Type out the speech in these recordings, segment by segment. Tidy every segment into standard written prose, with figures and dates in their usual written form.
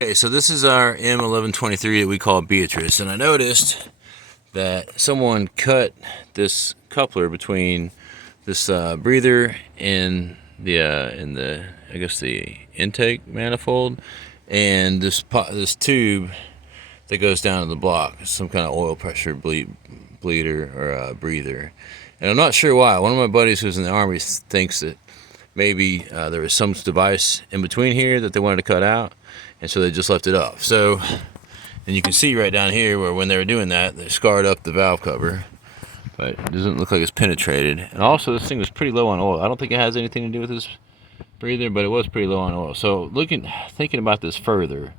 Okay, so this is our m1123 that we call Beatrice, and I noticed that someone cut this coupler between this breather and the I guess the intake manifold and this tube that goes down to the block. Some kind of oil pressure bleeder or breather, and I'm not sure why. One of my buddies who's in the Army thinks that maybe there was some device in between here that they wanted to cut out, and so they just left it up. So, and you can see right down here where when they were doing that, they scarred up the valve cover, but it doesn't look like it's penetrated. And also, this thing was pretty low on oil. I don't think it has anything to do with this breather, but it was pretty low on oil. So, thinking about this further,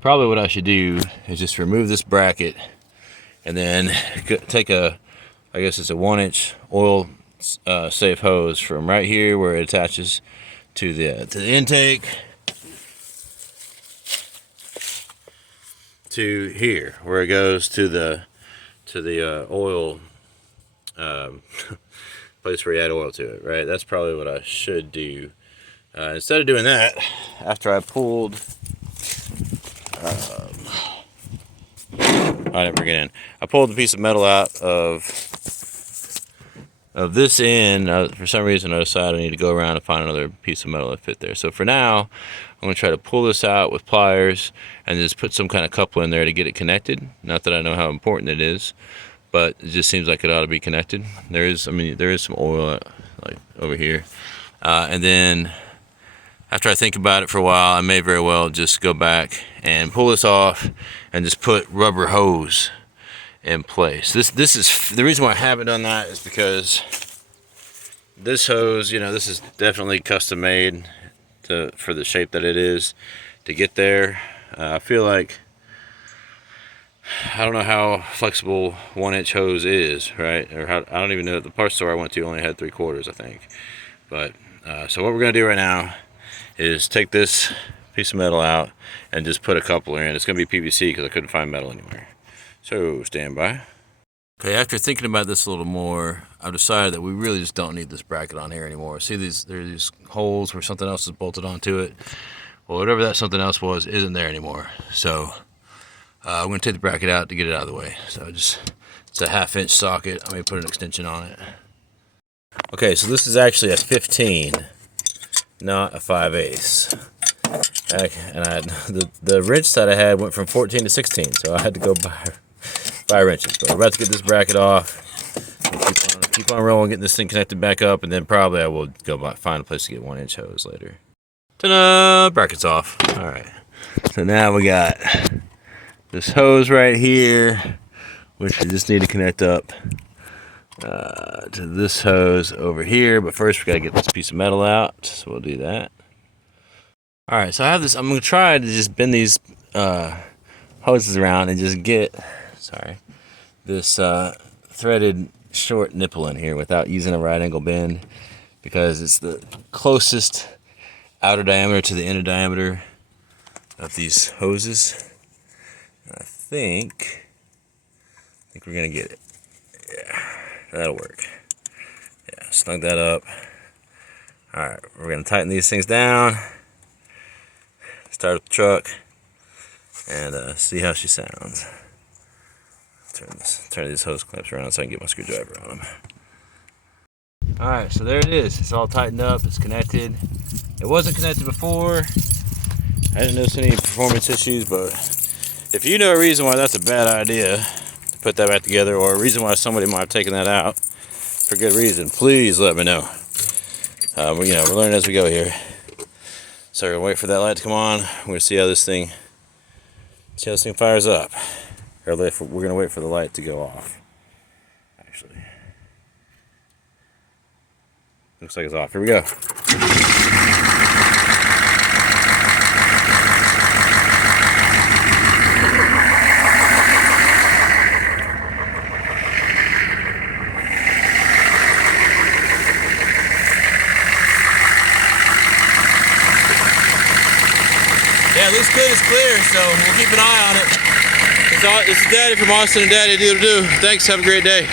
probably what I should do is just remove this bracket and then take I guess it's a 1-inch oil safe hose from right here where it attaches to the intake to here where it goes to the oil place where you add oil to it, right? That's probably what I should do. Instead of doing that, after I pulled I didn't bring it in. I pulled the piece of metal out of this end. For some reason I decided I need to go around and find another piece of metal that fit there. So for now, I'm going to try to pull this out with pliers and just put some kind of coupler in there to get it connected. Not that I know how important it is, but it just seems like it ought to be connected. There is some oil like over here. And then after I think about it for a while, I may very well just go back and pull this off and just put rubber hose in place. This is the reason why I haven't done that is because this hose, this is definitely custom made for the shape that it is to get there. I feel like I don't know how flexible 1-inch hose is, right? Or I don't even know. The parts store I went to only had 3/4, I think. But so what we're gonna do right now is take this piece of metal out and just put a coupler in. It's gonna be PVC because I couldn't find metal anywhere. So stand by. Okay, after thinking about this a little more, I've decided that we really just don't need this bracket on here anymore. See there's these holes where something else is bolted onto it. Well, whatever that something else was isn't there anymore. So I'm going to take the bracket out to get it out of the way. So it's a 1/2-inch socket. I'm going to put an extension on it. Okay, so this is actually a 15, not a 5/8. And the wrench that I had went from 14 to 16, so I had to go buy wrenches. But we're about to get this bracket off. Keep on rolling, getting this thing connected back up, and then probably I will go find a place to get 1-inch hose later. Ta-da! Bracket's off. All right. So now we got this hose right here, which we just need to connect up to this hose over here. But first, we got to get this piece of metal out. So we'll do that. All right. So I have this. I'm going to try to just bend these hoses around and just get, this threaded short nipple in here without using a right angle bend, because it's the closest outer diameter to the inner diameter of these hoses. And I think we're gonna get it. Yeah, that'll work. Yeah, snug that up. All right, we're gonna tighten these things down, start up the truck, and see how she sounds. Turn these hose clamps around so I can get my screwdriver on them. Alright, so there it is. It's all tightened up. It's connected. It wasn't connected before. I didn't notice any performance issues, but if you know a reason why that's a bad idea to put that back together, or a reason why somebody might have taken that out for good reason, please let me know. We're learning as we go here. So we're gonna wait for that light to come on. We're gonna see how this thing fires up. Or we're gonna wait for the light to go off. Actually, looks like it's off. Here we go. Yeah, it looks good. It's clear, so we'll keep an eye on it. This is Daddy from Austin and Daddy Do. Thanks. Have a great day.